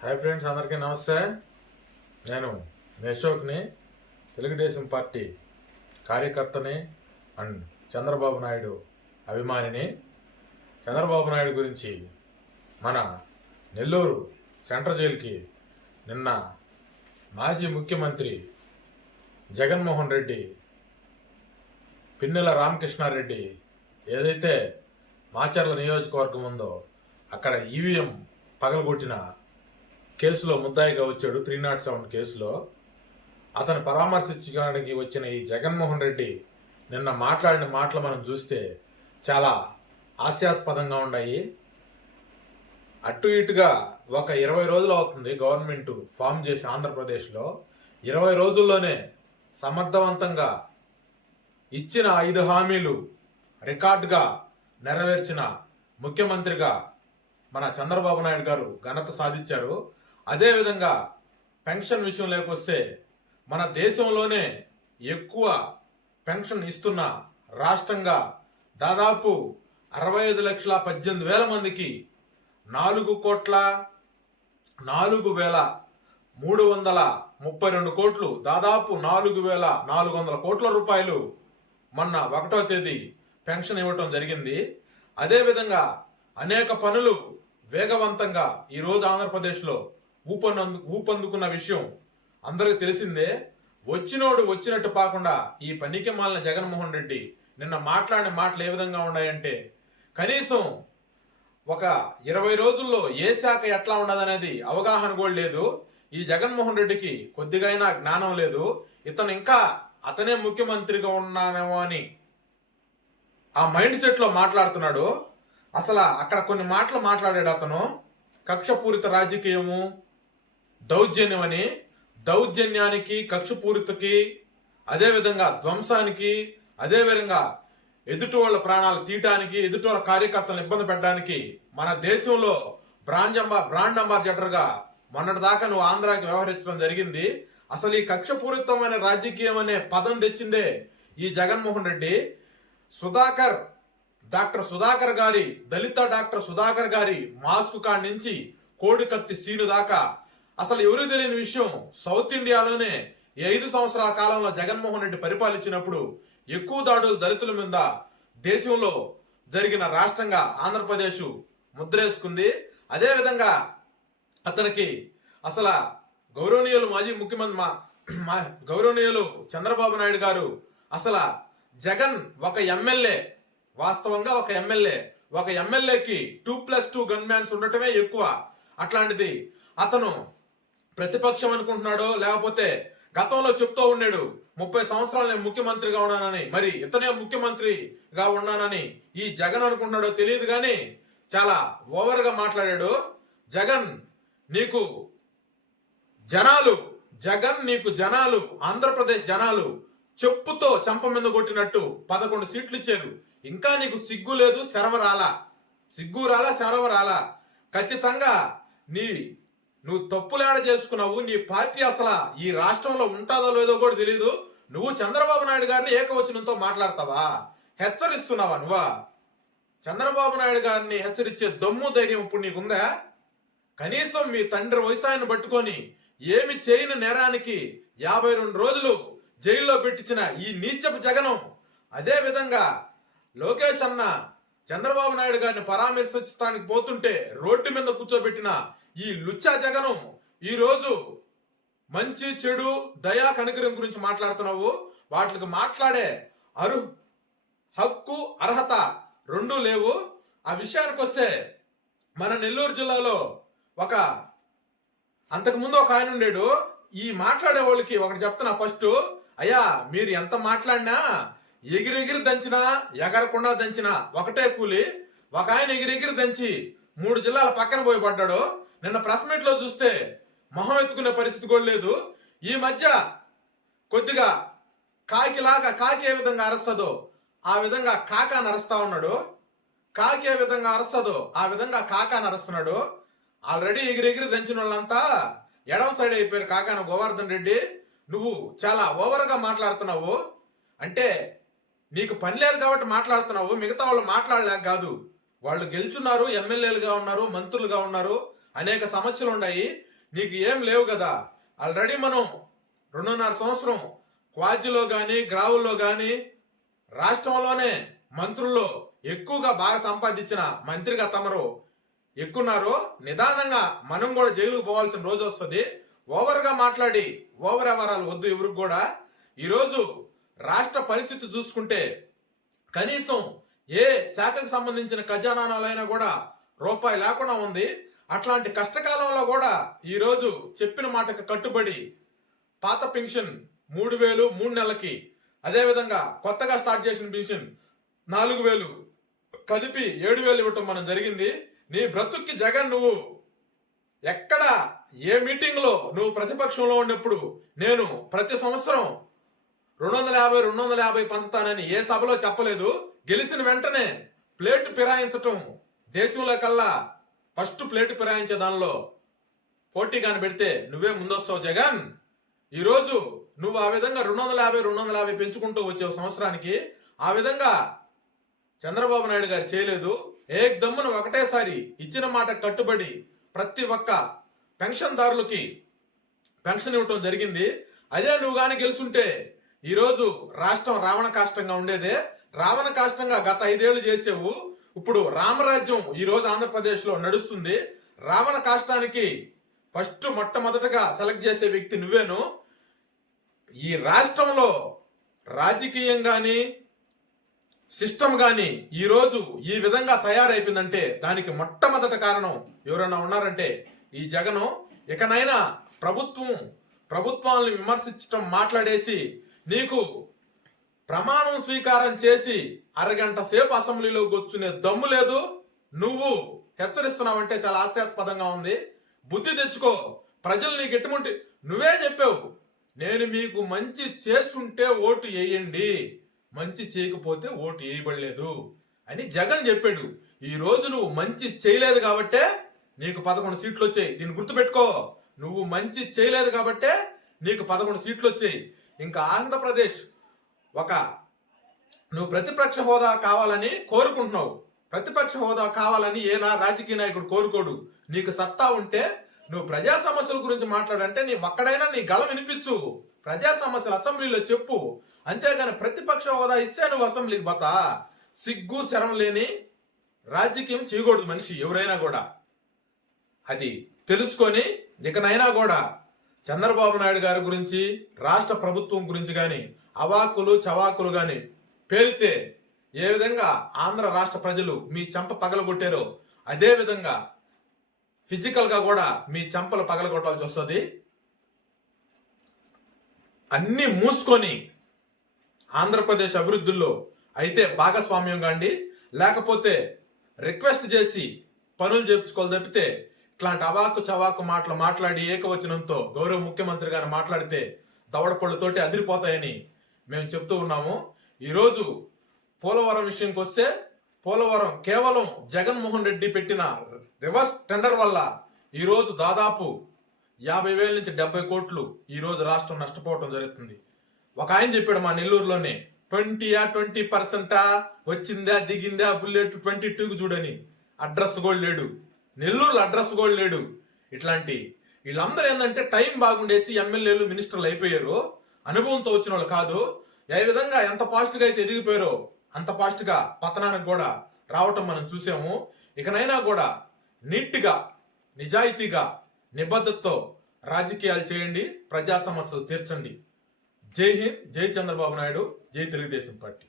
Hi friends అందరికీ నమస్తే. నేను అశోక్ని తెలుగుదేశం పార్టీ కార్యకర్తని అండ్ చంద్రబాబు నాయుడు అభిమానిని. చంద్రబాబు నాయుడు గురించి మన నెల్లూరు సెంట్రల్ జైలుకి నిన్న మాజీ ముఖ్యమంత్రి జగన్మోహన్ రెడ్డి పిన్నెల రామకృష్ణారెడ్డి ఏదైతే మాచర్ల నియోజకవర్గం ఉందో అక్కడ ఈవీఎం పగలగొట్టిన కేసులో ముద్దాయిగా వచ్చాడు త్రీ నాట్ సెవెన్ కేసులో. అతను పరామర్శించడానికి వచ్చిన ఈ జగన్మోహన్ రెడ్డి నిన్న మాట్లాడిన మాటలు మనం చూస్తే చాలా హాస్యాస్పదంగా ఉన్నాయి. అటు ఇటుగా ఒక ఇరవై రోజులు అవుతుంది గవర్నమెంట్ ఫామ్ చేసి ఆంధ్రప్రదేశ్లో. ఇరవై రోజుల్లోనే సమర్థవంతంగా ఇచ్చిన ఐదు హామీలు రికార్డుగా నెరవేర్చిన ముఖ్యమంత్రిగా మన చంద్రబాబు నాయుడు గారు ఘనత సాధించారు. అదేవిధంగా పెన్షన్ విషయం వస్తే మన దేశంలోనే ఎక్కువ పెన్షన్ ఇస్తున్న రాష్ట్రంగా దాదాపు అరవై ఐదు లక్షల పద్దెనిమిది వేల మందికి నాలుగు కోట్ల నాలుగు వేల మూడు వందల ముప్పై రెండు కోట్లు దాదాపు నాలుగు వేల నాలుగు వందల కోట్ల రూపాయలు మొన్న ఒకటో తేదీ పెన్షన్ ఇవ్వటం జరిగింది. అదేవిధంగా అనేక పనులు వేగవంతంగా ఈరోజు ఆంధ్రప్రదేశ్లో ఊపందు ఊపందుకున్న విషయం. అందరికి తెలిసిందే వచ్చినోడు వచ్చినట్టు కాకుండా ఈ పనికి మాలిన జగన్మోహన్ రెడ్డి నిన్న మాట్లాడిన మాటలు ఏ విధంగా ఉన్నాయంటే కనీసం ఒక ఇరవై రోజుల్లో ఏ శాఖ ఎట్లా ఉండదనేది అవగాహన కూడా లేదు. ఈ జగన్మోహన్ రెడ్డికి కొద్దిగైనా జ్ఞానం లేదు. ఇతను ఇంకా అతనే ముఖ్యమంత్రిగా ఉన్నానేమో అని ఆ మైండ్ సెట్లో మాట్లాడుతున్నాడు. అసలు అక్కడ కొన్ని మాటలు మాట్లాడాడు అతను. కక్షపూరిత రాజకీయము దౌర్జన్యం అని దౌర్జన్యానికి కక్షపూరితకి అదేవిధంగా ధ్వంసానికి అదేవిధంగా ఎదుటి వాళ్ళ ప్రాణాలు తీయటానికి ఎదుటి వాళ్ళ కార్యకర్తలను ఇబ్బంది పెట్టడానికి మన దేశంలో బ్రాండ్ బ్రాండ్ అంబాసిడర్గా మొన్నటి దాకా నువ్వు ఆంధ్రాకి వ్యవహరించడం జరిగింది. అసలు ఈ కక్షపూరితమైన రాజకీయం అనే పదం తెచ్చిందే ఈ జగన్మోహన్ రెడ్డి. సుధాకర్ డాక్టర్ సుధాకర్ గారి దళిత డాక్టర్ సుధాకర్ గారి మాస్క్ కాడి నుంచి కోడికత్తి సీను దాకా అసలు ఎవరు తెలియని విషయం సౌత్ ఇండియాలోనే ఈ ఐదు సంవత్సరాల కాలంలో జగన్మోహన్ రెడ్డి పరిపాలించినప్పుడు ఎక్కువ దాడులు దళితుల మీద దేశంలో జరిగిన రాష్ట్రంగా ఆంధ్రప్రదేశ్ ముద్రేసుకుంది. అదేవిధంగా అతనికి అసలు గౌరవనీయులు మాజీ ముఖ్యమంత్రి మా మా గౌరవనీయులు చంద్రబాబు నాయుడు గారు అసలు జగన్ ఒక ఎమ్మెల్యే వాస్తవంగా ఒక ఎమ్మెల్యే ఒక ఎమ్మెల్యేకి two plus two gun mans ఉండటమే ఎక్కువ. అట్లాంటిది అతను ప్రతిపక్షం అనుకుంటున్నాడో లేకపోతే గతంలో చెప్తూ ఉన్నాడు ముప్పై సంవత్సరాలు నేను ముఖ్యమంత్రిగా ఉన్నానని. మరి ఇతనే ముఖ్యమంత్రిగా ఉన్నానని ఈ జగన్ అనుకుంటున్నాడో తెలియదు కానీ చాలా ఓవర్గా మాట్లాడాడు. జగన్ నీకు జనాలు జగన్ నీకు జనాలు ఆంధ్రప్రదేశ్ జనాలు చెప్పుతో చంప మీద కొట్టినట్టు పదకొండు సీట్లు ఇచ్చారు. ఇంకా నీకు సిగ్గు లేదు శరవ రాలా సిగ్గు రాలా శరవ రాలా ఖచ్చితంగా నీ నువ్వు తప్పులేడ చేసుకున్నావు నీ పార్టీ అసలు ఈ రాష్ట్రంలో ఉంటుందో లేదో కూడా తెలియదు నువ్వు చంద్రబాబు నాయుడు గారిని ఏకవచనంతో మాట్లాడతావా? హెచ్చరిస్తున్నావా నువ్వా? చంద్రబాబు నాయుడు గారిని హెచ్చరించే దమ్ము ధైర్యం ఇప్పుడు నీకుందా? కనీసం మీ తండ్రి వయసాయిని పట్టుకొని ఏమి చేయని నేరానికి యాభై రెండు రోజులు జైల్లో పెట్టించిన ఈ నీచపు జగనం అదే విధంగా లోకేష్ అన్న చంద్రబాబు నాయుడు గారిని పరామర్శించడానికి పోతుంటే రోడ్డు మీద కూర్చోబెట్టిన ఈ లుచ్చా జగనం ఈరోజు మంచి చెడు దయా కనికరం గురించి మాట్లాడుతున్నావు. వాటికి మాట్లాడే అరు హక్కు అర్హత రెండూ లేవు. ఆ విషయానికి వస్తే మన నెల్లూరు జిల్లాలో ఒక అంతకు ముందు ఒక ఆయన ఉండేడు. ఈ మాట్లాడే వాళ్ళకి ఒకటి చెప్తున్నా ఫస్ట్. అయ్యా మీరు ఎంత మాట్లాడినా ఎగిరెగిరి దంచినా ఎగరకుండా దంచినా ఒకటే కూలి. ఒక ఆయన ఎగిరెగిరి దంచి మూడు జిల్లాల పక్కన పోయి పడ్డాడు నిన్న ప్రెస్ మీట్లో చూస్తే మొహం ఎత్తుకునే పరిస్థితి కూడా లేదు. ఈ మధ్య కొద్దిగా కాకిలాగా కాకి ఏ విధంగా అరస్తదో ఆ విధంగా కాకా నరుస్తా ఉన్నాడు. కాకి ఏ విధంగా అరస్తదో ఆ విధంగా కాకా నరుస్తున్నాడు. ఆల్రెడీ ఎగిరి ఎగిరి దంచిన వాళ్ళంతా ఎడమ సైడ్ అయిపోయారు కాకాను గోవర్ధన్ రెడ్డి. నువ్వు చాలా ఓవర్గా మాట్లాడుతున్నావు. అంటే నీకు పని లేదు కాబట్టి మాట్లాడుతున్నావు. మిగతా వాళ్ళు మాట్లాడలేక కాదు. వాళ్ళు గెలుచున్నారు ఎమ్మెల్యేలుగా ఉన్నారు మంత్రులుగా ఉన్నారు. అనేక సమస్యలు ఉన్నాయి. నీకు ఏం లేవు కదా. ఆల్రెడీ మనం రెండున్నర సంవత్సరం క్వాజీలో కానీ గ్రావుల్లో కానీ రాష్ట్రంలోనే మంత్రుల్లో ఎక్కువగా బాగా సంపాదించిన మంత్రిగా తమరు ఎక్కున్నారు నిదానంగా మనం కూడా జైలుకు పోవాల్సిన రోజు వస్తుంది. ఓవర్గా మాట్లాడి ఓవర్ ఎవరాలు వద్దు ఎవరికి కూడా. ఈరోజు రాష్ట్ర పరిస్థితి చూసుకుంటే కనీసం ఏ శాఖకు సంబంధించిన ఖజానాలైనా కూడా రూపాయి లేకుండా ఉంది. అట్లాంటి కష్టకాలంలో కూడా ఈరోజు చెప్పిన మాటకు కట్టుబడి పాత పెన్షన్ మూడు వేలు మూడు నెలలకి అదేవిధంగా కొత్తగా స్టార్ట్ చేసిన పెన్షన్ నాలుగు వేలు కలిపి ఏడు వేలు ఇవ్వటం మనం జరిగింది. నీ బ్రతుక్కి జగన్ నువ్వు ఎక్కడ ఏ మీటింగ్లో నువ్వు ప్రతిపక్షంలో ఉన్నప్పుడు నేను ప్రతి సంవత్సరం రెండు వందల యాభై రెండు వందల యాభై పంచుతానని ఏ సభలో చెప్పలేదు. గెలిచిన వెంటనే ప్లేటు ఫిరాయించటం దేశంలో కల్లా ఫస్ట్ ప్లేట్ ఫిరాయించే దానిలో పోటీ కాని పెడితే నువ్వే ముందొస్తావు జగన్. ఈరోజు నువ్వు ఆ విధంగా రెండు వందల యాభై రెండు వందల యాభై పెంచుకుంటూ వచ్చావు సంవత్సరానికి ఆ విధంగా చంద్రబాబు నాయుడు గారు చేయలేదు. ఏక్ దమ్మున ఒకటేసారి ఇచ్చిన మాట కట్టుబడి ప్రతి ఒక్క పెన్షన్దారులకి పెన్షన్ ఇవ్వటం జరిగింది. అదే నువ్వు కానీ గెలుచుంటే ఈరోజు రాష్ట్రం రావణ కాష్టంగా ఉండేదే. రావణ కాష్టంగా గత ఐదేళ్ళు చేసేవు. ఇప్పుడు రామరాజ్యం ఈరోజు ఆంధ్రప్రదేశ్లో నడుస్తుంది. రావణ కాష్టానికి ఫస్ట్ మొట్టమొదటగా సెలెక్ట్ చేసే వ్యక్తి నువ్వేను. ఈ రాష్ట్రంలో రాజకీయం కానీ సిస్టమ్ కానీ ఈరోజు ఈ విధంగా తయారైపోయిందంటే దానికి మొట్టమొదట కారణం ఎవరైనా ఉన్నారంటే ఈ జగను. ఇకనైనా ప్రభుత్వం ప్రభుత్వాలను విమర్శించడం మాట్లాడేసి నీకు ప్రమాణం స్వీకారం చేసి అరగంట సేపు అసెంబ్లీలో కూర్చునే దమ్ము లేదు. నువ్వు హెచ్చరిస్తున్నావంటే చాలా హాస్యాస్పదంగా ఉంది. బుద్ధి తెచ్చుకో. ప్రజలు నీకు ఎటువంటి నువ్వే చెప్పావు. నేను మీకు మంచి చేస్తుంటే ఓటు వేయండి. మంచి చేయకపోతే ఓటు వేయబడలేదు అని జగన్ చెప్పాడు. ఈ రోజు నువ్వు మంచి చేయలేదు కాబట్టే నీకు పదకొండు సీట్లు వచ్చాయి. దీన్ని గుర్తుపెట్టుకో. నువ్వు మంచి చేయలేదు కాబట్టే నీకు పదకొండు సీట్లు వచ్చాయి. ఇంకా ఆంధ్రప్రదేశ్ ఒక నువ్వు ప్రతిపక్ష హోదా కావాలని కోరుకుంటున్నావు. ప్రతిపక్ష హోదా కావాలని ఏ నా రాజకీయ నాయకుడు కోరుకోడు. నీకు సత్తా ఉంటే నువ్వు ప్రజా సమస్యల గురించి మాట్లాడంటే నీ ఒక్కడైనా నీ గళం వినిపించు. ప్రజా సమస్యలు అసెంబ్లీలో చెప్పు. అంతేగాని ప్రతిపక్ష హోదా ఇస్తే నువ్వు అసెంబ్లీకి పోతా. సిగ్గు శరం లేని రాజకీయం చేయకూడదు మనిషి ఎవరైనా కూడా. అది తెలుసుకొని ఇకనైనా కూడా చంద్రబాబు నాయుడు గారి గురించి రాష్ట్ర ప్రభుత్వం గురించి కానీ అవాకులు చవాకులు కానీ పేలితే ఏ విధంగా ఆంధ్ర రాష్ట్ర ప్రజలు మీ చెంప పగలగొట్టారో అదే విధంగా కూడా మీ చెంపలు పగలగొట్టాల్సి వస్తుంది. అన్ని మూసుకొని ఆంధ్రప్రదేశ్ అభివృద్ధిలో అయితే భాగస్వామ్యం కాండి. లేకపోతే రిక్వెస్ట్ చేసి పనులు చేర్చుకోవాలి తప్పితే ఇట్లాంటి అవాకు చవాకు మాటలు మాట్లాడి ఏకవచనంతో గౌరవ ముఖ్యమంత్రి గారు మాట్లాడితే దవడపళ్ళతోటి అదిరిపోతాయని మేము చెప్తూ ఉన్నాము. ఈరోజు పోలవరం విషయానికి వస్తే పోలవరం కేవలం జగన్మోహన్ రెడ్డి పెట్టిన రివర్స్ టెండర్ వల్ల ఈరోజు దాదాపు యాభై వేల నుంచి డెబ్బై కోట్లు ఈరోజు రాష్ట్రం నష్టపోవడం జరుగుతుంది. ఒక ఆయన చెప్పాడు మా నెల్లూరులోనే ట్వంటీయా ట్వంటీ పర్సెంటా? వచ్చిందా దిగిందా? బుల్లెట్ ట్వంటీ టూకి చూడని. అడ్రస్ కూడా లేడు. నెల్లూరులో అడ్రస్ కూడా లేడు. ఇట్లాంటి వీళ్ళందరూ ఏంటంటే టైం బాగుండేసి ఎమ్మెల్యేలు మినిస్టర్లు అయిపోయారు. అనుభవంతో వచ్చిన వాళ్ళు కాదు. ఏ విధంగా ఎంత ఫాస్ట్గా అయితే ఎదిగిపోయారో అంత ఫాస్ట్గా పతనానికి కూడా రావటం మనం చూసాము. ఇకనైనా కూడా నీట్గా నిజాయితీగా నిబద్ధతతో రాజకీయాలు చేయండి ప్రజా సమస్యలు తీర్చండి. జై హింద్ జై చంద్రబాబు నాయుడు జై తెలుగుదేశం పార్టీ.